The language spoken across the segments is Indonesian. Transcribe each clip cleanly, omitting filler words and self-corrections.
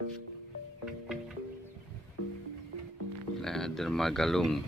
Nah, Dermagalung.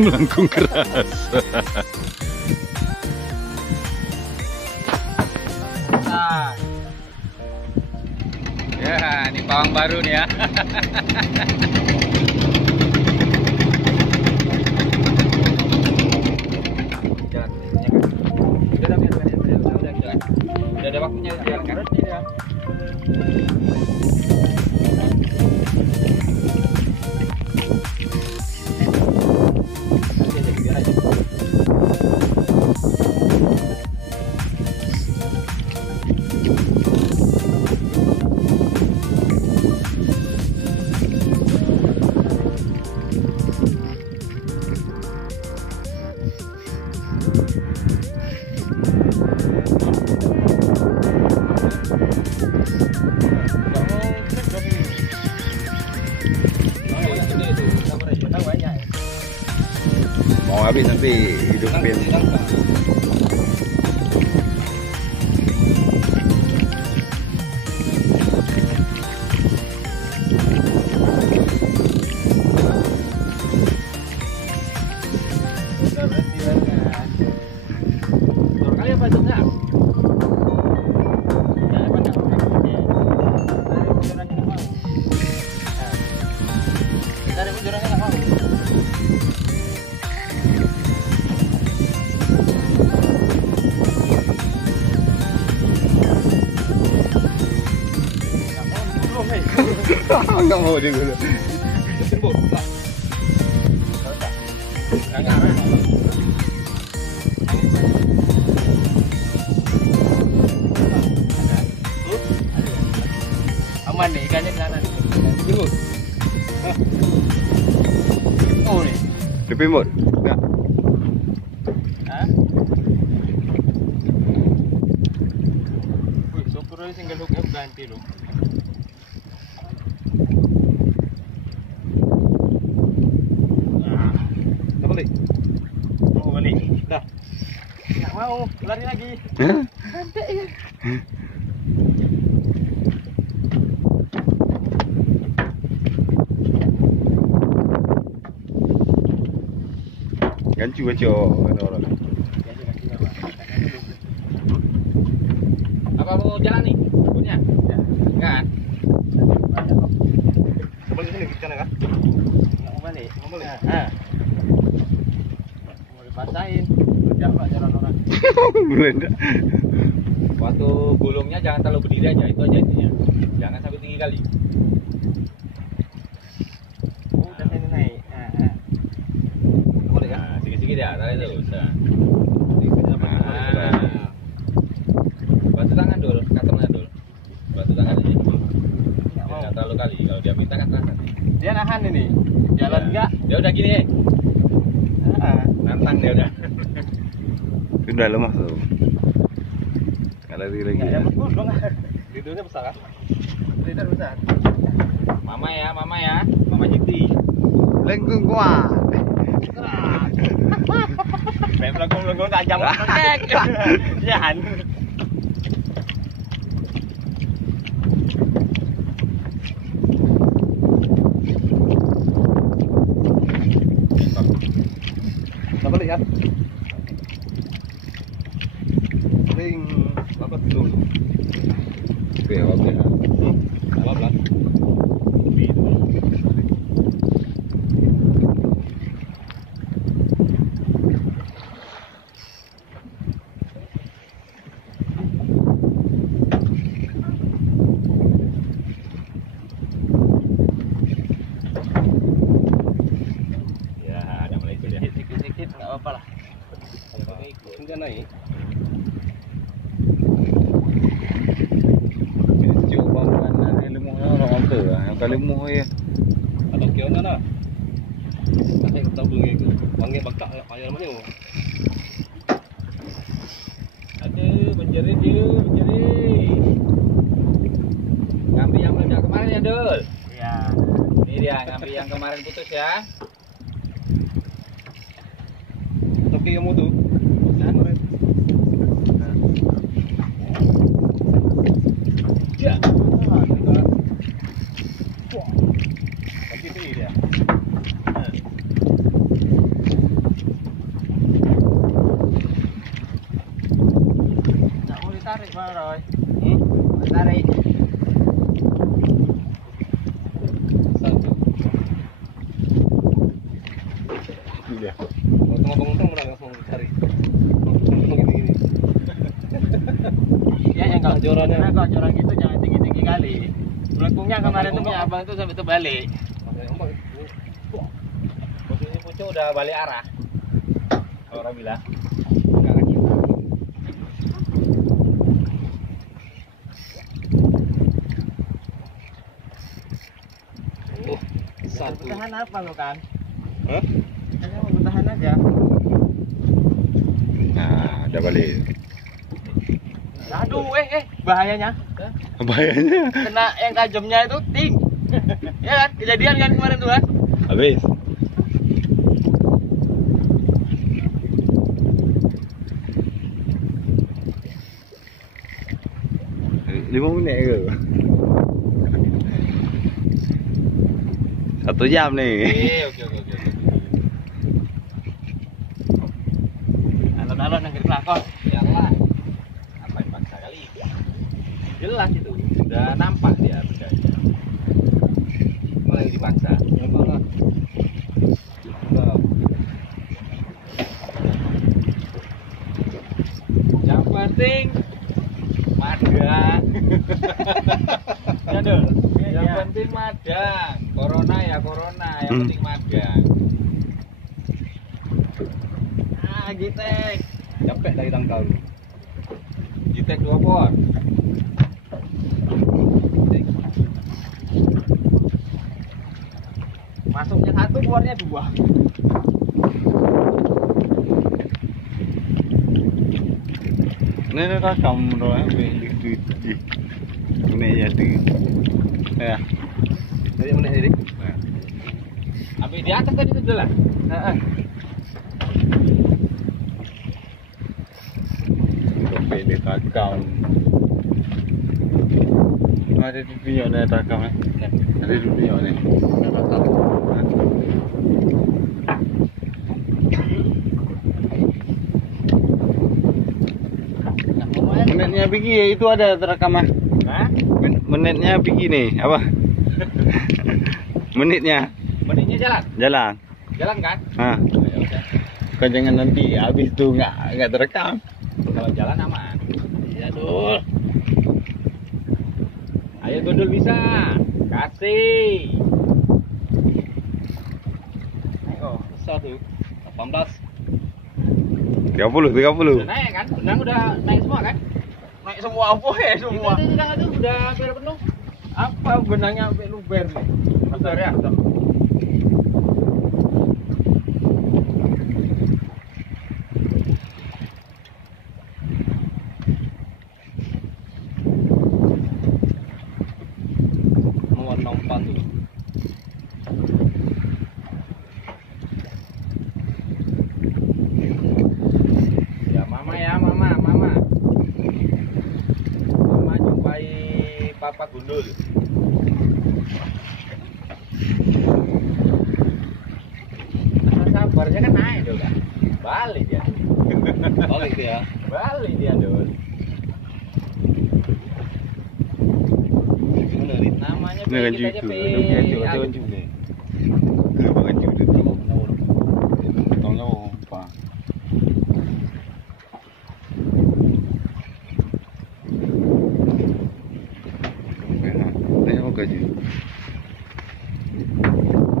Melengkung keras. Nah. Ya, ini pawang baru nih ya. Udah ada waktunya jalan kan? Mau habis nanti hidupin. Kali apa itu enggak? Dari bujurannya nggak mau. Nggak mau juga. Jemput. Enggak. Aman nih ikannya di sana nih. Jemput. Oh nih. Dipimut? Enggak. Hah? Wih, syukur aja single hooknya ganti loh. Balik. Mau balik. Dah. Nggak mau, lari lagi. Hah? Nanti ya. Gancu aja orang. Apa mau jalan nih? Punya? Enggak. Balik sini kita kan? Enggak mau balik. Mau balik? Nah. Mau dipasain. Jauh jalan orang. Boleh enggak? Waktu gulungnya jangan terlalu berdiri aja, itu aja intinya. Jangan sampai tinggi kali. Udah ini naik. Boleh kan? Nah, sikit-sikit ya, tarik terus. Nah. Bantu tangan dulu, cutter-nya dulu. Bantu tangan aja. Jangan terlalu kali, kalau dia minta kan terangkat. Dia nahan ini. Jalan enggak? Dia udah gini, nantang dia udah. Sudah lemah tuh. Kalau lagi. Enggak dapat gulung. Lidurnya besar kan? Lidur besar. Mama ya, Mama Jiti. Lengkung kuat. Melengkung tajam banget. Jangan. Kita balik kan? Ring apa dulu? Oke, apa? Apa belas? ikut. Enggak naik. Coba mana ilmu orang apa lah. Kalau ilmu ya. Atau kion na. Kasi kau tahu itu. Wangi bakak ayam mana? Aduh, menjerit dia, menjerit. Ngambil yang meledak kemarin ya, Dul? Iya. Ini dia, ngambil yang kemarin putus ya. Toki yang mutu. Ya. Tapi itu dia. Nggak mau ditarik mana, Roy? Ditarik. Satu. Iya. Kalau ngomong-ngomong udah langsung ditarik. Gini-gini. Ya yang kalau jorannya, kalau joran gitu jangan tinggi-tinggi kali. Melengkungnya kemarin tuh punya abang tuh sampai terbalik. Posisi pucuk udah balik arah. Kalau orang bilang. Enggak lagi. Satu. Bertahan apa lo kan? Hah? Hanya mau bertahan aja. Nah, udah balik. Aduh, bahayanya. Bahayanya. Kena yang tajamnya itu ting. Ya kan? Kejadian kan kemarin tuh kan? Habis. Lima menit ke? 1 jam nih. Oke. Alon-alon yang kelakon. Iyalah. Apa yang paksa kali? Jelas itu. Udah nampak dia bedanya. Mulai dipaksa. Nampak. Yang penting madang. Ya Dul. Yang penting madang. Corona ya corona, yang penting magang. Gitek. Capek dari ulang tahun. Gitek 2 pot. Masuknya 1, keluarnya 2. Ini rekam doang di ini ya di ya. Dari mana ini? Sampai di atas tadi sudah lah. Pilih rekam. Ada di video nih rekam ya. Ada di video nih. Menitnya begini itu ada terekam ah. Menitnya begini apa? Menitnya jalan. Jalan kan? Ah. Ya udah. Kau jangan nanti habis tuh nggak terekam. Kalau jalan aman. Ya Dul. Ayo Gundul bisa. Kasih. Ayo, 18. 30. Naik kan? Benang udah naik semua kan? Naik semua apa ya semua? Itu udah hampir penuh. Apa benangnya sampai luber nih? Luber ya? Mau nompat tuh. Mama jumpai Papa Gundul. Sabarnya kan naik dulu kan. Balik dia. Balik dia dulu. Namanya kita aja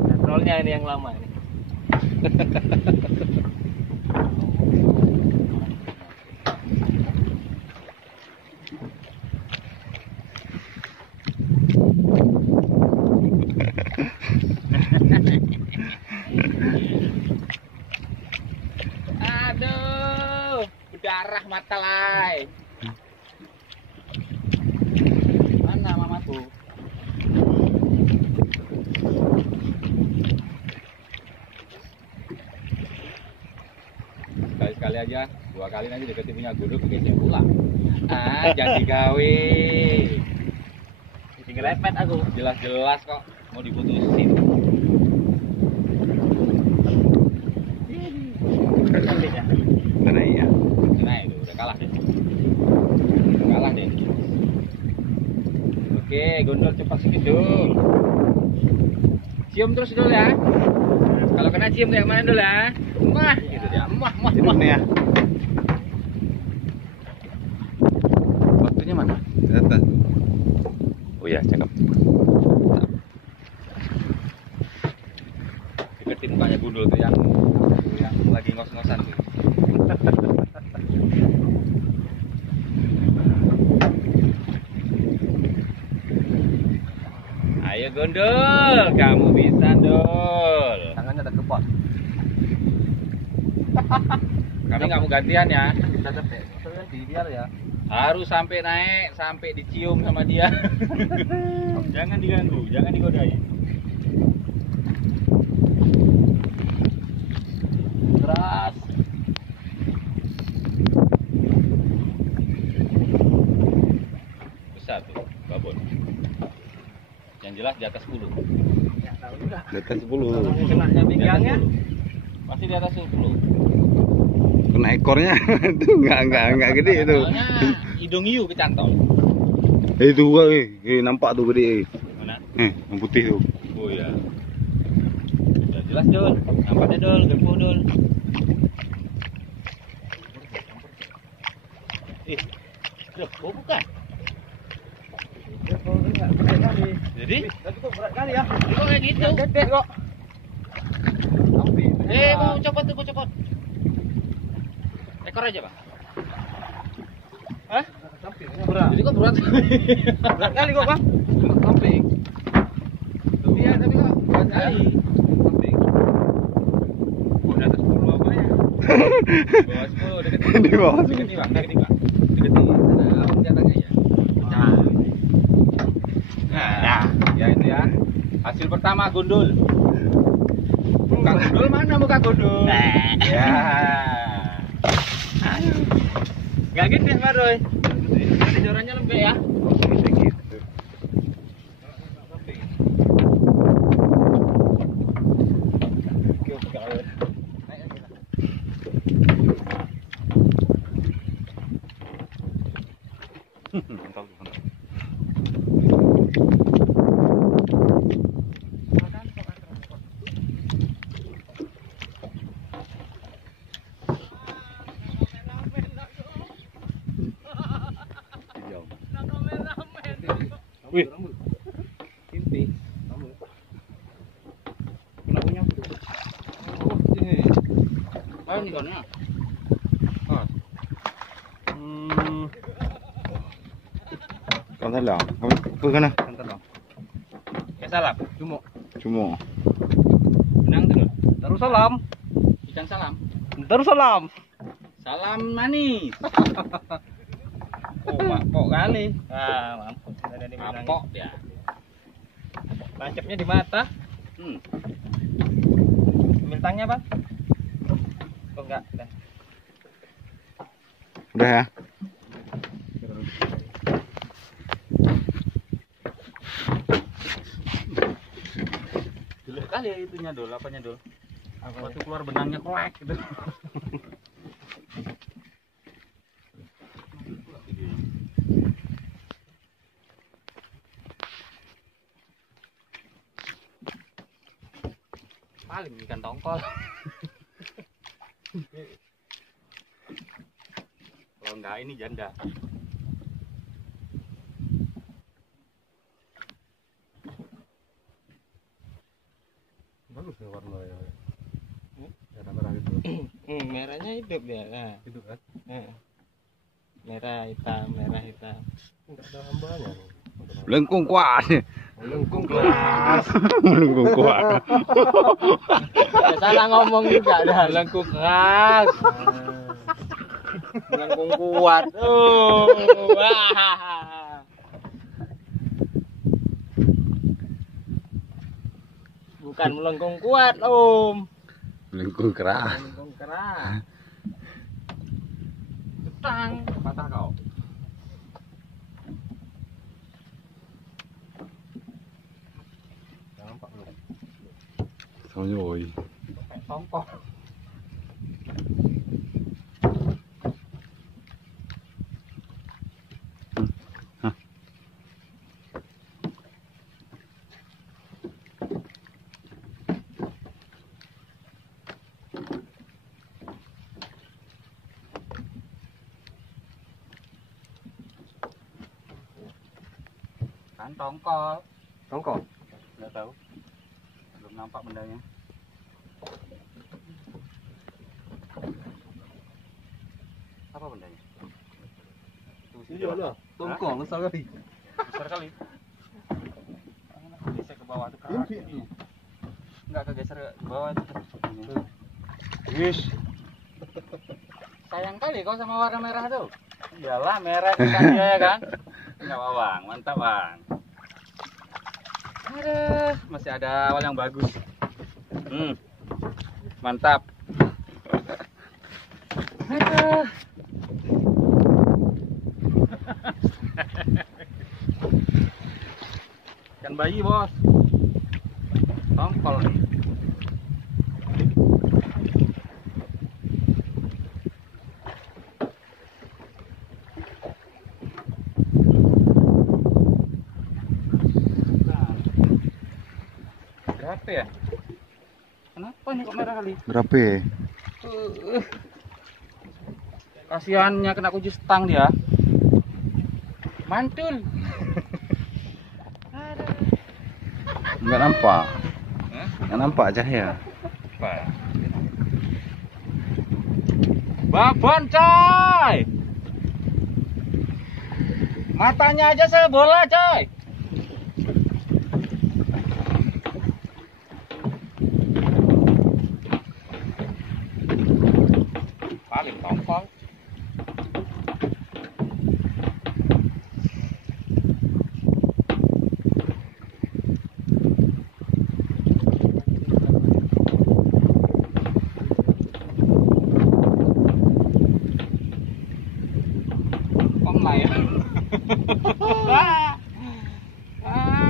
Petrolnya ini yang lama ini. Berdarah mata lai. Mana mamaku? Sekali-sekali aja, 2 kali nanti deketin punya guru bikin pulang. Ah, jadi gawe. Tinggal lepet aku. Jelas-jelas kok mau diputusin. Mana ya? Nah itu udah kalah deh. Kalah deh. Oke, gondol cepat sedikit dul. Cium terus dul ya. Kalau kena cium kayak mana dul ya? Mah, gitu ya. Mah. Hidup nih ya. Waktunya mana? Di atas. Oh ya, cakep. Deketin mukanya gundul tuh yang lagi ngos-ngosan tuh. Ayo gondol, kamu bisa dol. Tangannya ada kepot. Kami nggak mau gantian ya. Cakep ya. Soalnya biar ya. Harus sampai naik, sampai dicium sama dia. Jangan diganggu, jangan digodain. Keras. Besar tuh, babon. Yang jelas di atas 10. Ya, tahu juga. Di atas 10. Kena pinggangnya? Pasti di atas 10. Kena ekornya. Itu enggak gede itu. Soalnya hidung hiu kecantol. Itu gua nampak tuh gede. Mana? Yang putih tuh. Oh iya. Udah jelas dol, nampaknya dol, gempo dol. Oh bukan. Jadi? Tapi kok berat kali ya? Kok kayak gitu? Gede kok. Mau copot tuh, copot. Ekor aja bang. Hah? Sampingnya berat. Jadi kok berat? Berat kali kok bang. Samping. Iya tapi kok berat kali. Samping. Udah atas 10 apa ya? Di bawah 10, deketin. Di bawah 10. Deketin bang, deketin bang. Deketin. Nah, senjatanya ya. Nah, ya itu ya. Hasil pertama gundul. Muka gundul mana muka gundul? Ya. Gak gede Pak Roy. Nanti jorannya lembek ya. Wih, inti. Kenapa nyampe? Ini. Oh, ini kono. Kan salah. Apa kana? Kan terong. Ya salam. Cuma. Benang terus. Terus salam. Ikan salam. Terus salam. Salam manis. Oh, mapok kali. Ah, mampus. Mapok dia. Tancapnya di mata. Bintangnya bang? Oh enggak, udah. Udah ya. Dulu kali ya itunya dol, apanya dol? Waktu keluar benangnya kolek gitu. Paling ikan tongkol. Kalau enggak ini janda. Bagus ya warnanya. Merah gitu. Merahnya hidup dia. Nah, Itu kan. merah hitam, merah hitam. Enggak ada hambanya. Lengkung kuat. Lengkung keras. Lengkung kuat. Ya, salah ngomong juga dah. Lengkung keras. Melengkung kuat. Bukan melengkung kuat, Om. Melengkung keras. Melengkung keras. Ketang, patah kau. Nampak belum? Soalnya oi. Tongkol. Kan tongkol. Tongkol. Nggak tahu. Belum nampak bendanya. Apa bendanya? Iya lah, tongkol besar kali. Besar kali. Geser ke bawah tuh keras. Enggak kegeser ke bawah itu. Wis. Sayang kali kau sama warna merah tuh. Iyalah merah kan dia ya kan. Enggak apa Bang, mantap Bang. Aduh, masih ada awal yang bagus. Mantap. Aduh. Ikan bayi bos. Tongkol nih. Berapa ya? Kenapa nih kok merah kali? Berapa ya? Kasihannya kena kunci stang dia. Mantul. Enggak nampak. Hah? Enggak nampak cahaya. Apa? Babon coy. Matanya aja sebola coy. Paling tongkol. Kok melayang?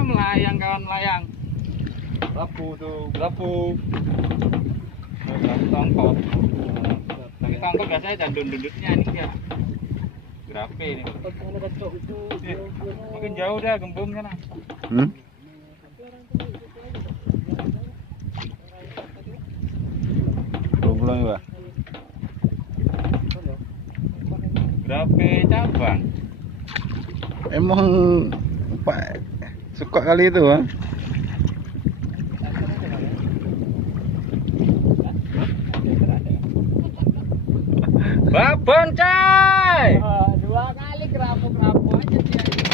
Melayang kawan melayang. Lapu tuh, lapu. Tongkol. Tapi tongkol biasanya dandun-dundutnya ini dia. Grape ini. Makin jauh dah gembung sana. Belum ya, Pak? Grape cabang. Emang Pak suka kali itu, ha? Babon coy. 2 kali kerapu-kerapu aja dia.